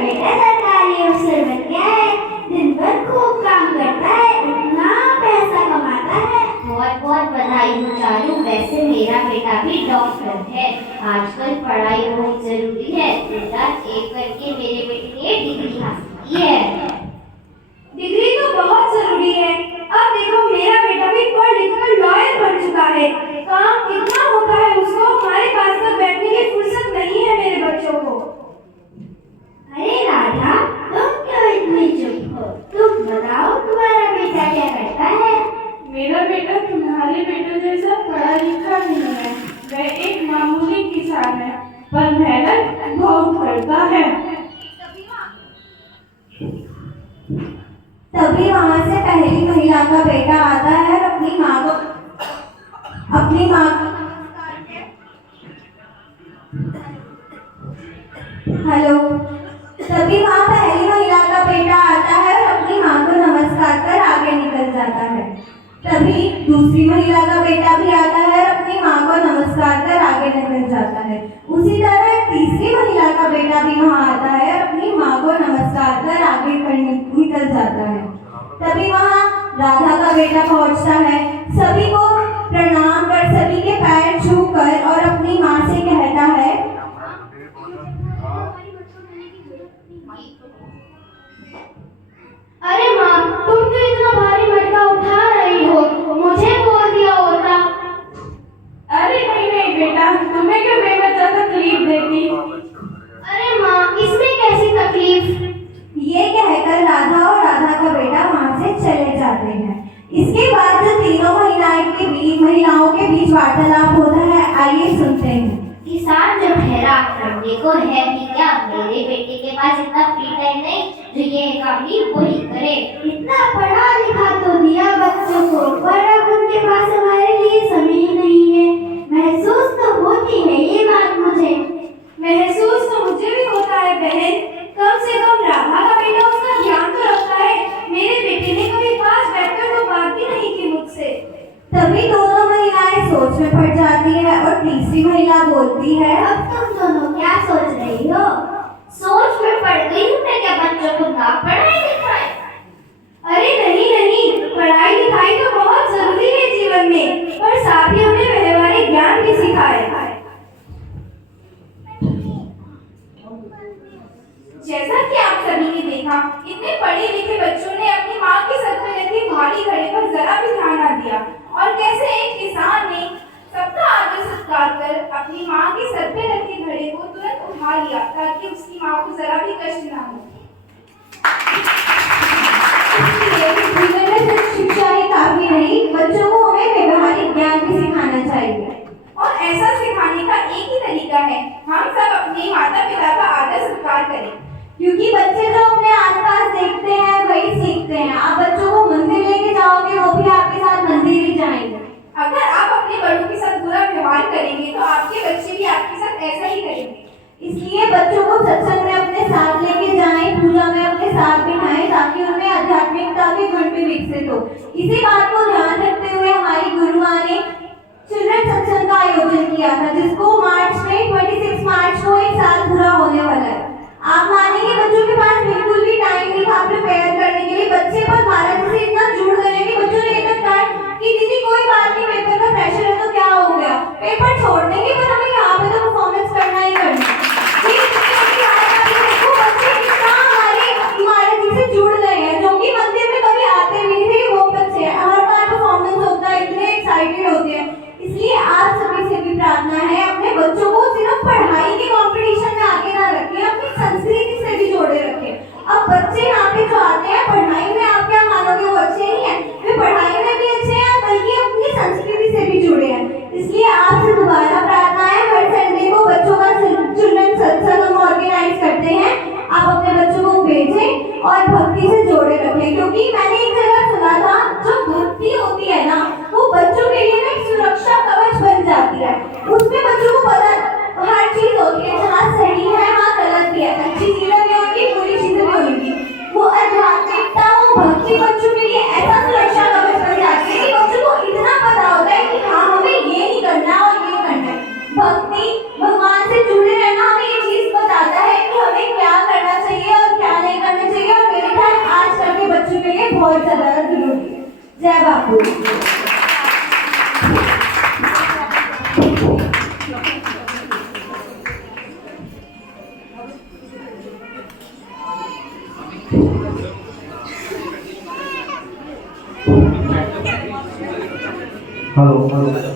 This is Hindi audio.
बेटा सरकारी अफसर बन गया है, दिन भर खूब काम करता है, इतना पैसा कमाता है। बहुत बहुत बधाई हो चालू। वैसे मेरा बेटा भी डॉक्टर है। आजकल पढ़ाई बहुत जरूरी है। 2001 करके मेरे बेटे ने डिग्री हासिल की है। डिग्री तो बहुत जरूरी है। अब देखो मेरा बेटा भी पढ़ लिख कर लॉयर बन चुका है। काम इतना होता है उसको, हमारे पास तक बैठने की फुर्सत नहीं है मेरे बच्चों को। अरे राधा, तुम क्यों इतनी चुप हो? तुम बताओ तुम्हारा बेटा क्या करता है? मेरा बेटा तुम्हारे बेटे जैसा पढ़ा लिखा नहीं है। वह एक मामूली किसान है, पर मेहनत बहुत करता है। तभी वहां से पहली महिला का बेटा आता है और अपनी माँ को हेलो। तभी वहां पहली महिला का बेटा आता है और अपनी माँ को नमस्कार कर आगे निकल जाता है। तभी दूसरी महिला का बेटा भी आता है और अपनी माँ को नमस्कार कर आगे निकल जाता है। उसी तरह तीसरी महिला का बेटा भी वहां आता है और अपनी माँ को नमस्कार कर आगे निकल जाता है। तभी वहां राधा का बेटा पहुंचता है, सभी को प्रणाम कर सभी के पैर छूकर और अपनी माँ से कहता है, अरे माँ, तुम तो इतना भारी मटका उठा रही हो, मुझे बोल दिया होता। अरे नहीं नहीं बेटा, तुम्हें क्यों बेवजह तकलीफ देती? अरे माँ, इसमें कैसी तकलीफ? ये कहकर राधा और राधा का बेटा वहां से चले जाते हैं। इसके बाद जो तीनों महिलाओं के बीच वार्तालाप होता है, आइए सुनते हैं। किसान जो ठहरा करने को है भी क्या? मेरे बेटे के पास इतना फ्री टाइम नहीं जो ये काम ही वही करे। इतना पढ़ा लिखा तो दिया बच्चों को, पर अब उनके पास हमारे लिए समय नहीं है। महसूस तो होती है ये बात मुझे। महसूस तो मुझे भी होता है बहन। कम से कम राधा का बेटा उसका ध्यान तो रखता है। मेरे बेटे ने कभी पास बैठकर तो बात भी नहीं की मुझसे। तभी दोनों महिलाएं सोच में पड़ जाती है और तीसरी महिला बोलती है, अब तुम दोनों क्या सोच रही हो? सोच में पड़ गई हूँ मैं क्या बच्चों को ना पढ़ाई लिखाए? अरे नहीं नहीं, पढ़ाई लिखाई तो बहुत जरूरी है जीवन में, पर साथ ही हमें व्यवहारिक ज्ञान भी सिखाए। जैसा कि आप सभी ने देखा, इतने पढ़े लिखे बच्चों ने अपनी माँ के सर पर रखी भारी घड़े पर जरा भी ध्यान न दिया, और कैसे एक किसान ने सबका आदर सत्कार कर अपनी माँ के सर पर रखे घड़े को तुरंत उठा लिया ताकि उसकी माँ को जरा भी कष्ट न हो। जीवन में सिर्फ शिक्षा ही काफी नहीं, बच्चों को हमें व्यवहारिक ज्ञान भी सिखाना चाहिए। और ऐसा सिखाने का एक ही तरीका है, हम सब अपने माता पिता का आदर सत्कार करें। क्योंकि बच्चे जो अपने आसपास देखते हैं वही सीखते हैं। आप बच्चों को मंदिर लेके जाओगे, वो भी आपके साथ मंदिर ही जाएंगे। अगर आप अपने बड़ों के साथ बुरा व्यवहार करेंगे तो आपके बच्चे भी आपके साथ ऐसा ही करेंगे। इसलिए बच्चों को सत्संग में अपने साथ लेके जाएं, पूजा में अपने साथ बिठाएं, ताकि उनमें आध्यात्मिकता के गुण भी विकसित हो। इसी बात को ध्यान रखते हुए हमारी गुरुआ ने चिल्ड्रन सत्संग का आयोजन किया था, जिसको मार्च में 26 मार्च को एक साल पूरा होने वाला है। आप मानेंगे बच्चों के पास बिल्कुल भी टाइम नहीं था प्रिपेयर करने के लिए। बच्चे पर महाराज से इतना जुड़ गए कि बच्चों ने ये तक कहा कि दीदी कोई बात नहीं, पेपर का प्रेशर है तो क्या हो गया, पेपर छोड़ देंगे, पर हमें यहाँ पे तो परफॉर्मेंस करना ही करना। बच्चे इतना हमारे महाराज जी से जुड़ गए हैं, जो कि मंदिर में कभी आते भी नहीं थे। वो बच्चे हर बार परफॉर्मेंस होता है, इतने एक्साइटेड होते हैं। इसलिए आप सभी से भी प्रार्थना है, अपने बच्चों को सिर्फ पढ़ाई के कंपटीशन में आगे ना रखें, अपनी संस्कृति से भी जोड़े रखें। अब बच्चे यहाँ पे जो आते हैं पढ़ाई में, आप क्या मानोगे वो अच्छे नहीं है, वे पढ़ाई में भी अच्छे हैं बल्कि अपनी संस्कृति से भी जुड़े हैं। इसलिए आपसे दोबारा प्रार्थना है, हर संडे को बच्चों का चिल्ड्रन सत्संग हम ऑर्गेनाइज करते हैं। आप अपने बच्चों को भेजें और भक्ति से जोड़े रखें, क्योंकि मैंने एक जगह सुना था, जो भक्ति होती है ना, वो बच्चों के लिए ना एक सुरक्षा कवच बन जाती है। उसमें बच्चों को पता हर चीज होती है, जहाँ सही है वहाँ गलत भी है, अच्छी चीजें भी होंगी, बुरी चीजें भी होंगी। वो आध्यात्मिकता, वो भक्ति बच्चों के लिए ऐसा सुरक्षा कवच बन जाती है कि बच्चों को इतना पता होता है कि हाँ हमें ये नहीं करना और ये करना है। भक्ति, भगवान से जुड़े रहना हमें ये चीज बताता है कि हमें क्या करना चाहिए हेलो हेलो